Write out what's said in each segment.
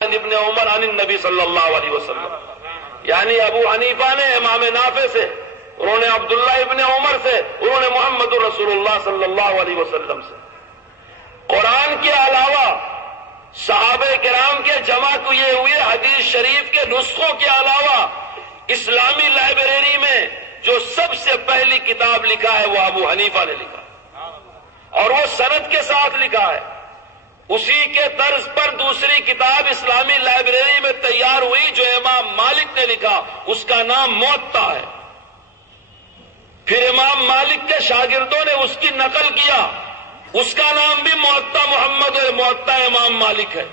ابن عمر عن النبی صلی اللہ علیہ وسلم، یعنی ابو حنیفہ نے امام نافع سے، انہوں نے عبداللہ ابن عمر سے، انہوں نے محمد رسول اللہ صلی اللہ علیہ وسلم سے۔ قرآن کے علاوہ صحابہ کرام کے جمع کیے ہوئے حدیث شریف کے نسخوں کے علاوہ اسلامی لائبریری میں جو سب سے پہلی کتاب لکھا ہے وہ ابو حنیفہ نے لکھا، اور وہ سند کے ساتھ لکھا ہے۔ اسی کے طرز پر دوسری کتاب اسلامی لائبریری میں تیار ہوئی جو امام مالک نے لکھا، اس کا نام موطا ہے۔ پھر امام مالک کے شاگردوں نے اس کی نقل کیا، اس کا نام بھی موطا محمد اور موطا امام مالک ہے۔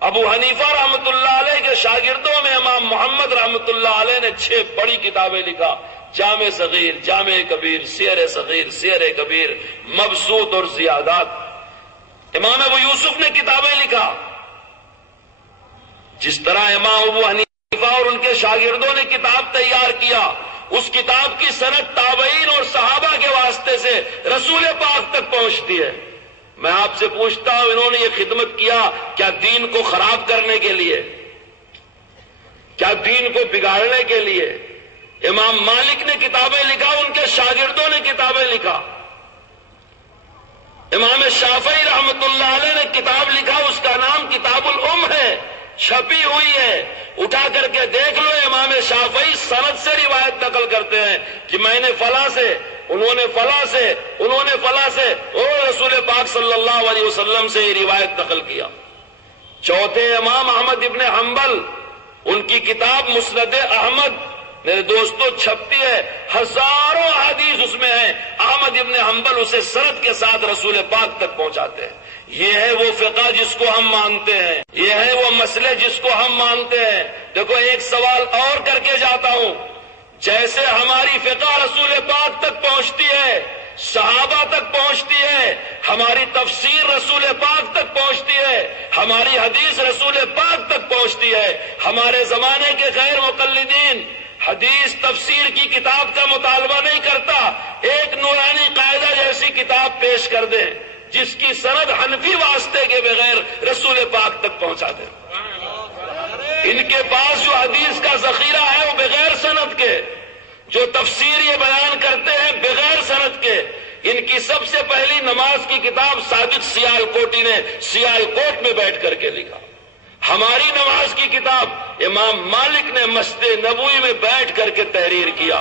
ابو حنیفہ رحمۃ اللہ علیہ کے شاگردوں میں امام محمد رحمۃ اللہ علیہ نے 6 بڑی کتابیں لکھا، جامع صغیر، جامع کبیر، سیر صغیر، سیر کبیر، مبسوط اور زیادات۔ امام ابو یوسف نے کتابیں لکھا، جس طرح امام ابو حنیفہ اور ان کے شاگردوں نے کتاب تیار کیا، اس کتاب کی سند تابعین اور صحابہ کے واسطے سے رسول پاک تک پہنچتی ہے۔ میں آپ سے پوچھتا ہوں، انہوں نے یہ خدمت کیا کیا دین کو خراب کرنے کے لیے؟ کیا دین کو بگاڑنے کے لیے؟ امام مالک نے کتابیں لکھا، ان کے شاگردوں نے کتابیں لکھا۔ امام شافعی رحمۃ اللہ علیہ نے کتاب لکھا، اس کا نام کتاب الام ہے، چھپی ہوئی ہے، اٹھا کر کے دیکھ لو۔ امام شافعی سند سے روایت نقل کرتے ہیں کہ میں نے فلاں سے، انہوں نے فلاں سے، انہوں نے فلاں سے، اور رسول پاک صلی اللہ علیہ وسلم سے یہ روایت نقل کیا۔ چوتھے امام احمد ابن حنبل، ان کی کتاب مسند احمد میرے دوستو چھپتی ہے، ہزاروں حدیث اس میں ہیں، احمد ابن حنبل اسے سند کے ساتھ رسول پاک تک پہنچاتے ہیں۔ یہ ہے وہ فقہ جس کو ہم مانتے ہیں، یہ ہے وہ مسئلے جس کو ہم مانتے ہیں۔ دیکھو ایک سوال اور کر کے جاتا ہوں، جیسے ہماری فقہ رسول پاک تک پہنچتی ہے، صحابہ تک پہنچتی ہے، ہماری تفسیر رسول پاک تک پہنچتی ہے، ہماری حدیث رسول پاک تک پہنچتی ہے، ہمارے زمانے کے غیر مقلدین حدیث تفسیر کی کتاب کا مطالبہ نہیں کرتا، ایک نورانی قاعدہ جیسی کتاب پیش کر دے جس کی سند حنفی واسطے کے بغیر رسول پاک تک پہنچا دے۔ ان کے پاس جو حدیث کا ذخیرہ ہے وہ بغیر سند کے، جو تفسیر یہ بیان کرتے ہیں بغیر سند کے۔ ان کی سب سے پہلی نماز کی کتاب صادق سیالکوٹی نے سیالکوٹ میں بیٹھ کر کے لکھا۔ ہماری نماز کی کتاب امام مالک نے مسجد نبوی میں بیٹھ کر کے تحریر کیا۔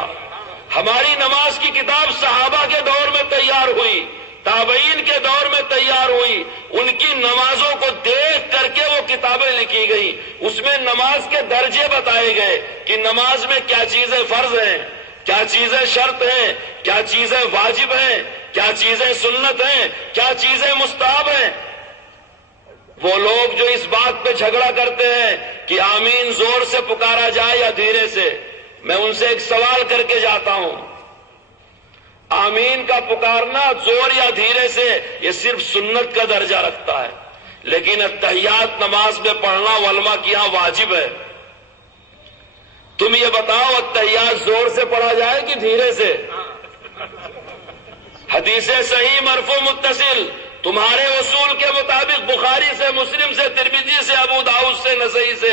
ہماری نماز کی کتاب صحابہ کے دور میں تیار ہوئی، تابعین کے دور میں تیار ہوئی، ان کی نمازوں کو دیکھ کر کے وہ کتابیں لکھی گئی۔ اس میں نماز کے درجے بتائے گئے کہ نماز میں کیا چیزیں فرض ہیں، کیا چیزیں شرط ہیں، کیا چیزیں واجب ہیں، کیا چیزیں سنت ہیں، کیا چیزیں مستحب ہیں۔ وہ لوگ جو اس بات پہ جھگڑا کرتے ہیں کہ آمین زور سے پکارا جائے یا دھیرے سے، میں ان سے ایک سوال کر کے جاتا ہوں، آمین کا پکارنا زور یا دھیرے سے یہ صرف سنت کا درجہ رکھتا ہے، لیکن التحیات نماز میں پڑھنا علماء کی یہاں واجب ہے۔ تم یہ بتاؤ التحیات زور سے پڑھا جائے کہ دھیرے سے؟ حدیث صحیح مرفوع متصل تمہارے اصول کے مطابق بخاری سے، مسلم سے، ترمذی سے، ابو داؤد سے، نسائی سے،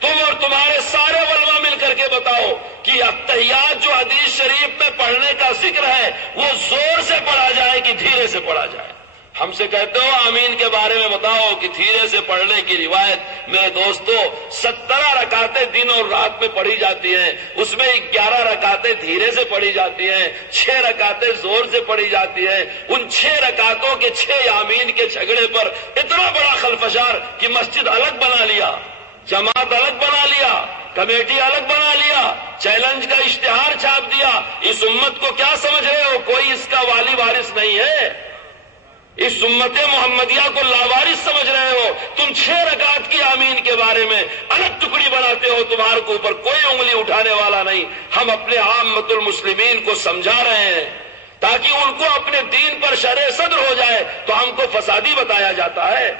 تم اور تمہارے سارے علماء مل کر کے بتاؤ کہ التحیات جو حدیث شریف میں پڑھنے کا ذکر ہے وہ زور سے پڑھا جائے کہ دھیرے سے پڑھا جائے؟ ہم سے کہتے ہو آمین کے بارے میں بتاؤ کہ دھیرے سے پڑھنے کی روایت میرے دوستو 17 رکعتیں دن اور رات میں پڑھی جاتی ہیں، اس میں 11 رکعتیں دھیرے سے پڑھی جاتی ہیں، 6 رکعتیں زور سے پڑھی جاتی ہیں۔ ان 6 رکعتوں کے 6 آمین کے جھگڑے پر اتنا بڑا خلفشار کہ مسجد الگ بنا لیا، جماعت الگ بنا لیا، کمیٹی الگ بنا لیا، چیلنج کا اشتہار چھاپ دیا۔ اس امت کو کیا سمجھ رہے ہو؟ کوئی اس کا والی وارث نہیں ہے، اس امت محمدیہ کو لاوارث سمجھ رہے ہو تم۔ 6 رکعت کی آمین کے بارے میں الگ ٹکڑی بناتے ہو، تمہارے کو اوپر کوئی انگلی اٹھانے والا نہیں۔ ہم اپنے عامت المسلمین کو سمجھا رہے ہیں تاکہ ان کو اپنے دین پر شرح صدر ہو جائے، تو ہم کو فسادی بتایا جاتا ہے۔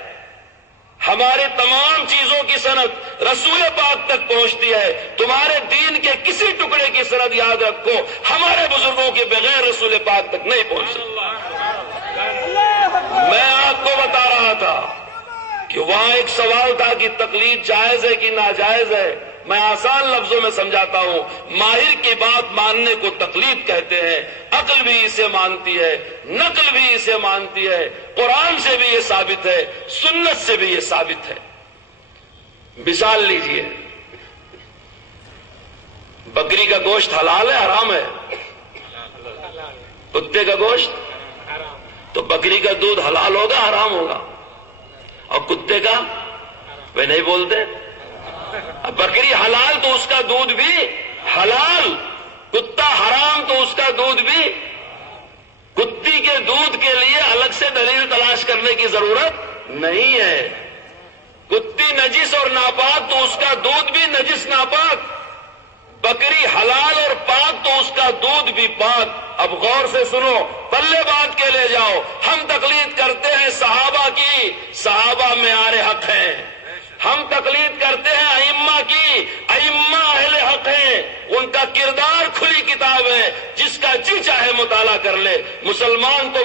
ہمارے تمام چیزوں کی سند رسول پاک تک پہنچتی ہے، تمہارے دین کے کسی ٹکڑے کی سند یاد رکھو ہمارے بزرگوں کے بغیر رسول پاک تک نہیں پہنچ سکتی۔ میں آپ کو بتا رہا تھا کہ وہاں ایک سوال تھا کہ تقلید جائز ہے کہ ناجائز ہے. میں آسان لفظوں میں سمجھاتا ہوں. ماہر کی بات ماننے کو تقلید کہتے ہیں. عقل بھی اسے مانتی ہے, نقل بھی اسے مانتی ہے, قرآن سے بھی یہ ثابت ہے, سنت سے بھی یہ ثابت ہے. مثال لیجئے, بکری کا گوشت حلال ہے حرام ہے؟ کتے کا گوشت؟ تو بکری کا دودھ حلال ہوگا حرام ہوگا؟ اور کتے کا؟ وہ نہیں بولتے. بکری حلال تو اس کا دودھ بھی حلال, کتا حرام تو اس کا دودھ بھی. کتی کے دودھ کے لیے الگ سے دلیل تلاش کرنے کی ضرورت نہیں ہے. کتی نجس اور ناپاک تو اس کا دودھ بھی نجس ناپاک. بکری حلال اور پاک تو اس کا دودھ بھی پاک. اب غور سے سنو, پلے بات کے لے جاؤ. ہم تقلید کرتے ہیں صحابہ کی, صحابہ معیار حق ہیں. ہم تقلید کرتے ہیں ائمہ کی, ائمہ اہل حق ہیں. ان کا کردار کھلی کتاب ہے, جس کا جی چاہے مطالعہ کر لے. مسلمان کو